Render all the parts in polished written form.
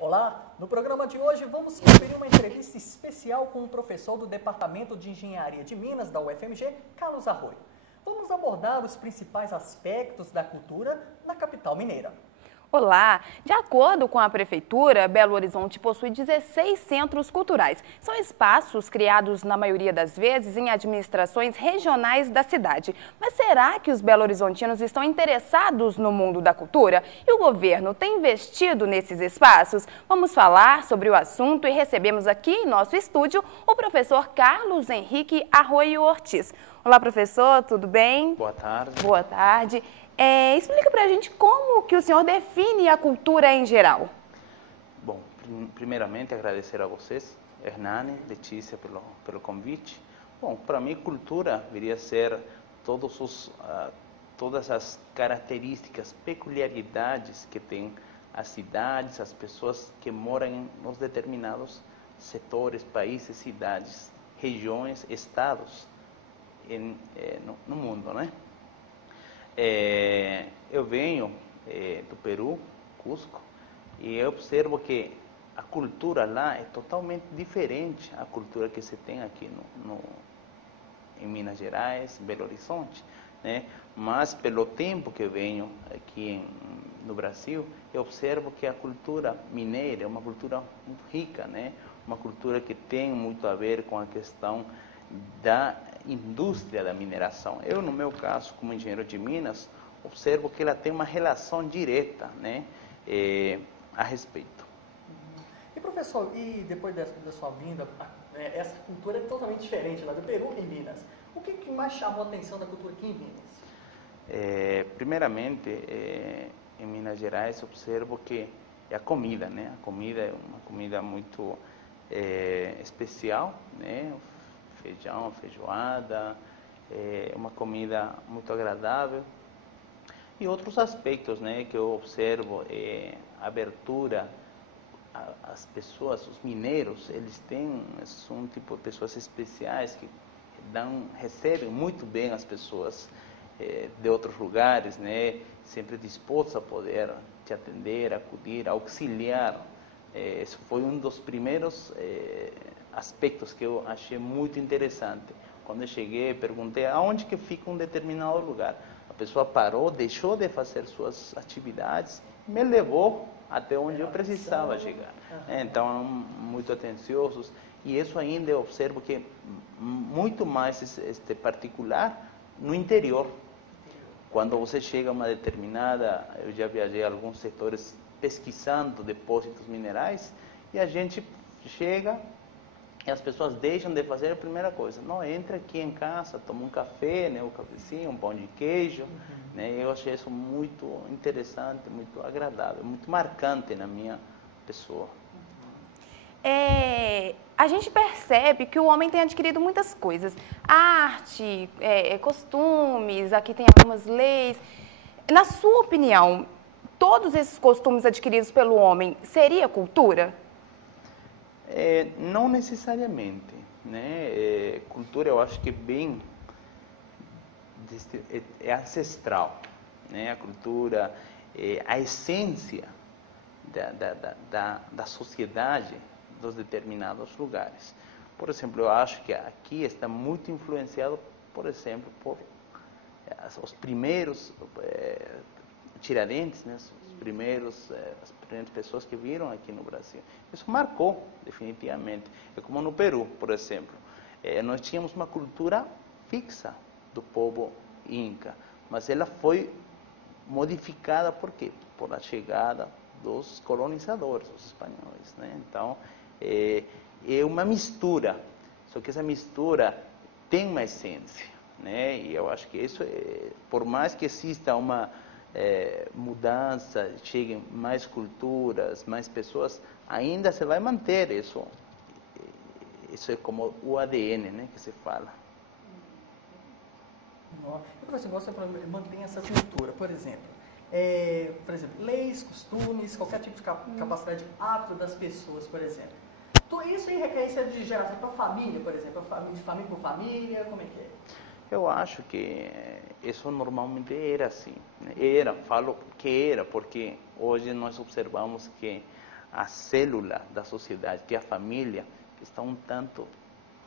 Olá, no programa de hoje vamos conferir uma entrevista especial com o professor do Departamento de Engenharia de Minas da UFMG, Carlos Arroio. Vamos abordar os principais aspectos da cultura na capital mineira. Olá! De acordo com a Prefeitura, Belo Horizonte possui 16 centros culturais. São espaços criados, na maioria das vezes, em administrações regionais da cidade. Mas será que os belo-horizontinos estão interessados no mundo da cultura? E o governo tem investido nesses espaços? Vamos falar sobre o assunto e recebemos aqui em nosso estúdio o professor Carlos Henrique Arroio Ortiz. Olá, professor, tudo bem? Boa tarde. Boa tarde. Explica pra gente como que o senhor define a cultura em geral. Bom, primeiramente agradecer a vocês, Hernani, Letícia, pelo convite. Bom, para mim cultura viria a ser todas as características, peculiaridades que tem as cidades, as pessoas que moram nos determinados setores, países, cidades, regiões, estados no mundo, né? Eu venho do Peru, Cusco, e eu observo que a cultura lá é totalmente diferente da cultura que se tem aqui em Minas Gerais, Belo Horizonte, né? Mas pelo tempo que eu venho aqui no Brasil, eu observo que a cultura mineira é uma cultura muito rica, né? Uma cultura que tem muito a ver com a questão da indústria da mineração. Eu, no meu caso, como engenheiro de Minas, observo que ela tem uma relação direta, né, a respeito. E professor, e depois da sua vinda, essa cultura é totalmente diferente lá do Peru e em Minas. O que mais chamou a atenção da cultura aqui em Minas? Primeiramente, em Minas Gerais, observo que é a comida, né? A comida é uma comida muito especial, né? Feijão, feijoada, uma comida muito agradável. E outros aspectos, né, que eu observo, a abertura, as pessoas, os mineiros, eles são um tipo de pessoas especiais que recebem muito bem as pessoas de outros lugares, né, sempre dispostos a poder te atender, acudir, auxiliar. Esse foi um dos primeiros aspectos que eu achei muito interessante. Quando eu cheguei, perguntei aonde que fica um determinado lugar. A pessoa parou, deixou de fazer suas atividades e me levou até onde eu precisava chegar. Então, muito atenciosos. E isso ainda eu observo que muito mais particular no interior. Quando você chega a uma determinada, eu já viajei a alguns setores pesquisando depósitos minerais, e a gente chega e as pessoas deixam de fazer a primeira coisa. Não, entra aqui em casa, toma um café, né, um cafezinho, um pão de queijo. Né, eu achei isso muito interessante, muito agradável, muito marcante na minha pessoa. A gente percebe que o homem tem adquirido muitas coisas. Arte, costumes, aqui tem algumas leis. Na sua opinião, todos esses costumes adquiridos pelo homem, seria cultura? Não necessariamente, né? Cultura, eu acho que é ancestral, né? A cultura, a essência da sociedade dos determinados lugares. Por exemplo, eu acho que aqui está muito influenciado, por exemplo, por os primeiros Tiradentes, né? As primeiras pessoas que viram aqui no Brasil. Isso marcou, definitivamente. É como no Peru, por exemplo. Nós tínhamos uma cultura fixa do povo inca, mas ela foi modificada por quê? Por a chegada dos colonizadores, os espanhóis, né? Então, é uma mistura, só que essa mistura tem uma essência, né? E eu acho que isso, por mais que exista uma mudança, cheguem mais culturas, mais pessoas, ainda se vai manter isso. Isso é como o ADN, né, que se fala. Você mantém essa cultura, por exemplo, leis, costumes, qualquer tipo de capacidade de hábito das pessoas, por exemplo. Tudo isso requer de geração para a família, por exemplo, de família por família, como é que é? Eu acho que isso normalmente era assim, né? Falo que era, porque hoje nós observamos que a célula da sociedade, que é a família, está um tanto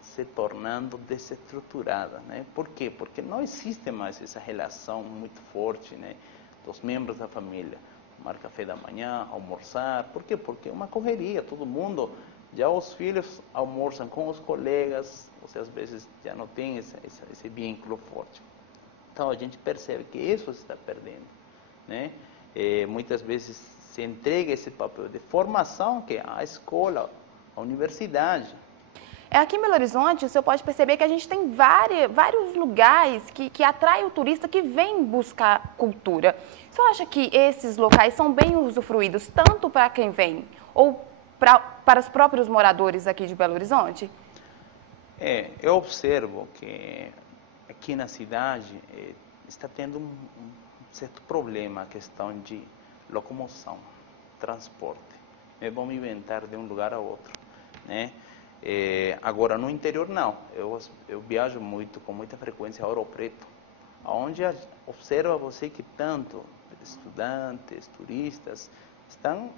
se tornando desestruturada, né? Por quê? Porque não existe mais essa relação muito forte, né, dos membros da família. Tomar café da manhã, almoçar. Por quê? Porque é uma correria, todo mundo, já os filhos almoçam com os colegas, você às vezes já não tem esse vínculo forte. Então a gente percebe que isso se está perdendo, né? Muitas vezes se entrega esse papel de formação, que é a escola, a universidade. Aqui em Belo Horizonte, o senhor pode perceber que a gente tem vários lugares que atraem o turista que vem buscar cultura. O senhor acha que esses locais são bem usufruídos, tanto para quem vem, ou para os próprios moradores aqui de Belo Horizonte? Eu observo que aqui na cidade está tendo um certo problema a questão de locomoção, transporte. Vão inventar de um lugar a outro, né? Agora, no interior, não. Eu viajo muito, com muita frequência, a Ouro Preto, onde observa você que tanto estudantes, turistas, estão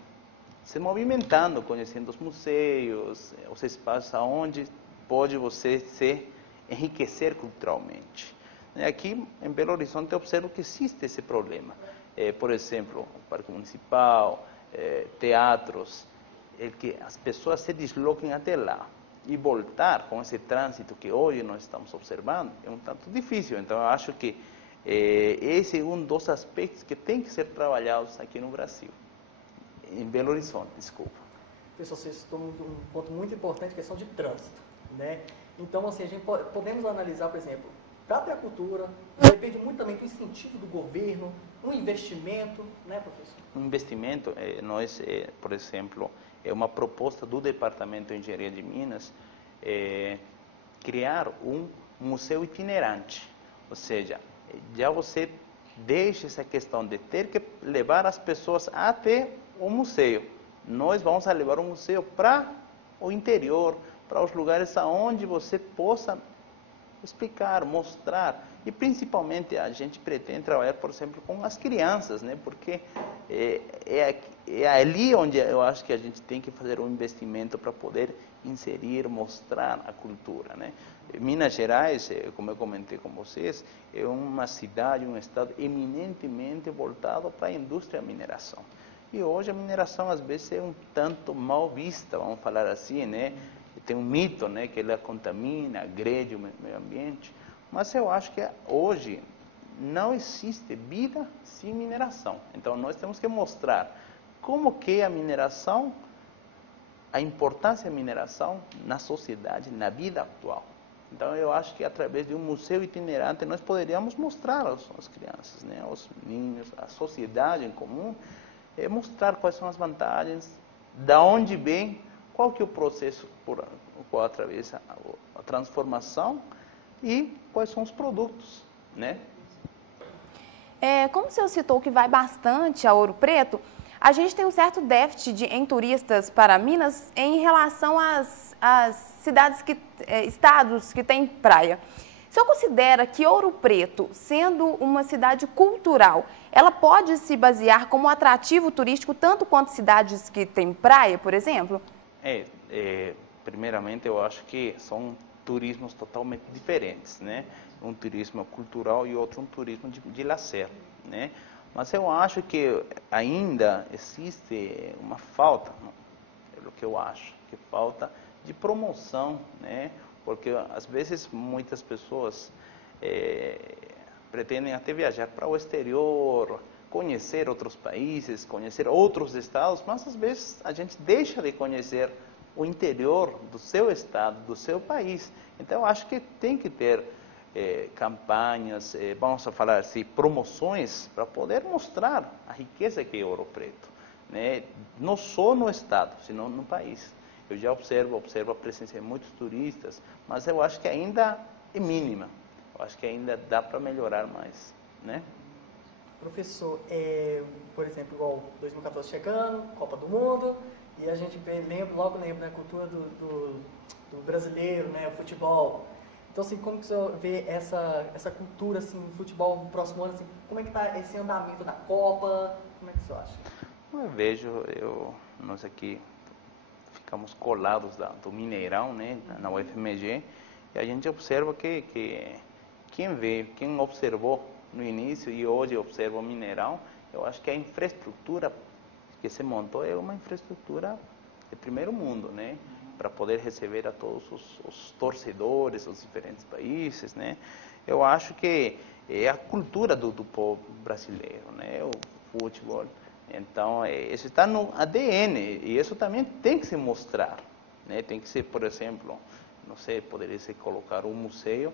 se movimentando, conhecendo os museus, os espaços onde pode você se enriquecer culturalmente. Aqui em Belo Horizonte eu observo que existe esse problema. Por exemplo, o Parque Municipal, teatros, que as pessoas se desloquem até lá e voltar com esse trânsito que hoje nós estamos observando é um tanto difícil. Então eu acho que esse é um dos aspectos que tem que ser trabalhados aqui no Brasil, em Belo Horizonte, desculpa. Pessoal, vocês estão um ponto muito importante, questão de trânsito, né? Então, assim, a gente podemos analisar, por exemplo, para a cultura, depende muito também do incentivo do governo, um investimento, né, professor? Um investimento, nós, por exemplo, é uma proposta do Departamento de Engenharia de Minas, criar um museu itinerante, ou seja, já você deixa essa questão de ter que levar as pessoas até o museu. Nós vamos levar o museu para o interior, para os lugares onde você possa explicar, mostrar, e principalmente a gente pretende trabalhar, por exemplo, com as crianças, né? Porque é ali onde eu acho que a gente tem que fazer um investimento para poder inserir, mostrar a cultura, né? Minas Gerais, como eu comentei com vocês, é uma cidade, um estado eminentemente voltado para a indústria da mineração. E hoje a mineração às vezes é um tanto mal vista, vamos falar assim, né? Tem um mito, né, que ela contamina, agrede o meio ambiente, mas eu acho que hoje não existe vida sem mineração. Então nós temos que mostrar como que a mineração, a importância da mineração na sociedade, na vida atual. Então eu acho que através de um museu itinerante nós poderíamos mostrar às crianças, né, aos meninos, à sociedade em comum, mostrar quais são as vantagens, da onde vem, qual que é o processo por o qual atravessa a transformação e quais são os produtos, né? Como o senhor citou que vai bastante a Ouro Preto, a gente tem um certo déficit em turistas para Minas em relação às cidades, estados que têm praia. O senhor considera que Ouro Preto, sendo uma cidade cultural, ela pode se basear como atrativo turístico tanto quanto cidades que têm praia, por exemplo? Primeiramente, eu acho que são turismos totalmente diferentes, né? Um turismo cultural e outro um turismo de lazer, né? Mas eu acho que ainda existe uma falta, pelo que eu acho, que falta de promoção, né? Porque às vezes muitas pessoas pretendem até viajar para o exterior, conhecer outros países, conhecer outros estados, mas às vezes a gente deixa de conhecer o interior do seu estado, do seu país. Então, eu acho que tem que ter campanhas, vamos falar assim, promoções, para poder mostrar a riqueza que é Ouro Preto, né? Não só no estado, senão no país. Eu já observo a presença de muitos turistas, mas eu acho que ainda é mínima. Eu acho que ainda dá para melhorar mais, né? Professor, por exemplo, igual 2014 chegando, Copa do Mundo, e a gente logo lembra da cultura do brasileiro, né, o futebol. Então, assim, como que o senhor vê essa cultura, assim, do futebol no próximo ano, assim, como é que está esse andamento da Copa, como é que o senhor acha? Eu vejo, nós aqui ficamos colados do Mineirão, né, na UFMG, e a gente observa que quem observou no início e hoje observa o Mineirão, eu acho que a infraestrutura que se montou é uma infraestrutura de primeiro mundo, né, para poder receber a todos os torcedores dos diferentes países, né. Eu acho que é a cultura do povo brasileiro, né, o futebol. Então, isso está no ADN e isso também tem que se mostrar, né? Tem que ser, por exemplo, não sei, poderia se colocar um museu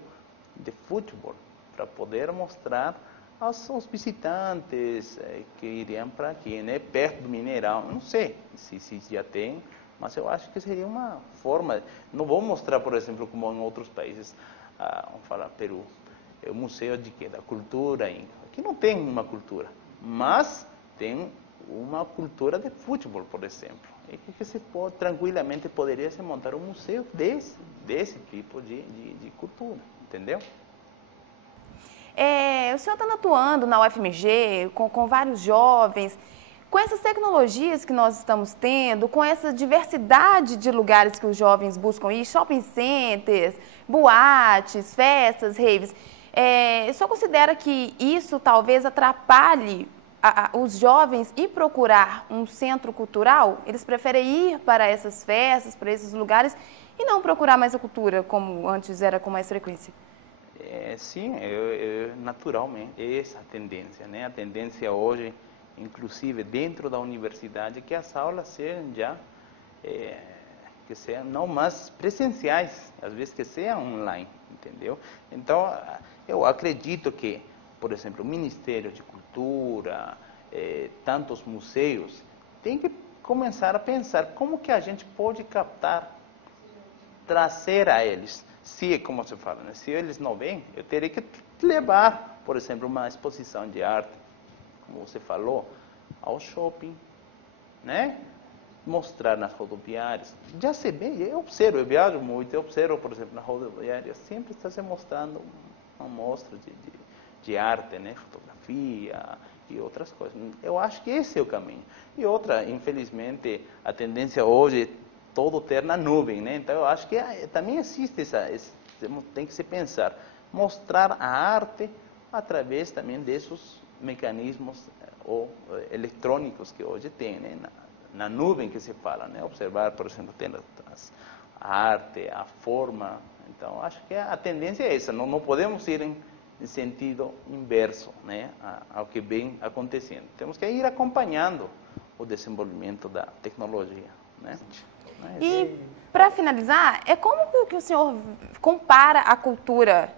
de futebol para poder mostrar aos visitantes que iriam para aqui, né? Perto do Mineirão. Não sei se já tem, mas eu acho que seria uma forma. Não vou mostrar, por exemplo, como em outros países, vamos falar Peru, é o museu de quê? Da cultura. Aqui não tem uma cultura, mas tem uma cultura de futebol, por exemplo. E que tranquilamente poderia se montar um museu desse tipo de cultura, entendeu? O senhor está atuando na UFMG com vários jovens, com essas tecnologias que nós estamos tendo, com essa diversidade de lugares que os jovens buscam ir, shopping centers, boates, festas, raves. O senhor considera que isso talvez atrapalhe os jovens ir procurar um centro cultural? Eles preferem ir para essas festas, para esses lugares e não procurar mais a cultura como antes era com mais frequência? Sim, naturalmente, é essa a tendência, né? A tendência hoje, inclusive dentro da universidade, que as aulas sejam já, que sejam não mais presenciais, às vezes que sejam online, entendeu? Então, eu acredito que, por exemplo, o Ministério de Cultura, tantos museus, tem que começar a pensar como que a gente pode captar, trazer a eles. Se, como você fala, né, se eles não vêm, eu teria que levar, por exemplo, uma exposição de arte, como você falou, ao shopping, né? Mostrar nas rodoviárias. Já se vê, eu observo, eu viajo muito, eu observo, por exemplo, na rodoviária, sempre está se mostrando uma mostra de arte, né? Fotografia e outras coisas. Eu acho que esse é o caminho. E outra, infelizmente, a tendência hoje todo ter na nuvem, né? Então eu acho que também existe tem que se pensar, mostrar a arte através também desses mecanismos eletrônicos que hoje tem, né? Na nuvem que se fala, né? Observar, por exemplo, a arte, a forma. Então acho que a tendência é essa. Não podemos ir em sentido inverso, né? Ao que vem acontecendo. Temos que ir acompanhando o desenvolvimento da tecnologia, né? E, para finalizar, como que o senhor compara a cultura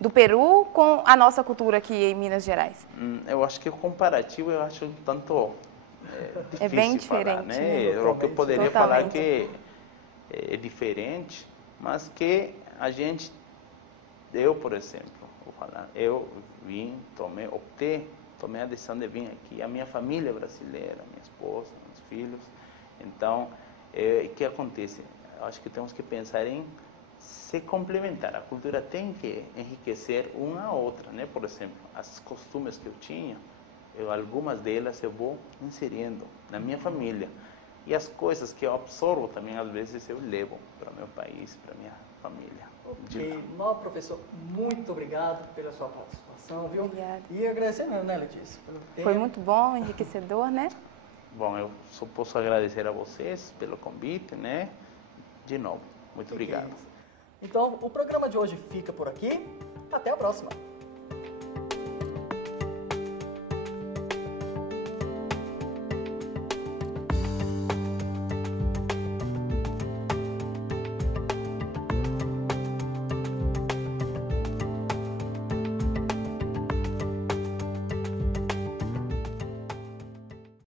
do Peru com a nossa cultura aqui em Minas Gerais? Eu acho que o comparativo, eu acho um tanto difícil bem falar, diferente, né? O que eu poderia falar que é diferente, mas que a gente, eu, por exemplo, vou falar, eu tomei a decisão de vir aqui, a minha família brasileira, minha esposa, meus filhos, então, o que acontece? Eu acho que temos que pensar em se complementar. A cultura tem que enriquecer uma a outra, né? Por exemplo, as costumes que eu tinha, algumas delas eu vou inserindo na minha família. E as coisas que eu absorvo também, às vezes, eu levo para o meu país, para a minha família. Ok. Não, professor, muito obrigado pela sua participação, viu? Obrigada. E agradecendo, né, Letícia? Foi muito bom, enriquecedor, né? Bom, eu só posso agradecer a vocês pelo convite, né? De novo, muito obrigado. Então, o programa de hoje fica por aqui. Até a próxima.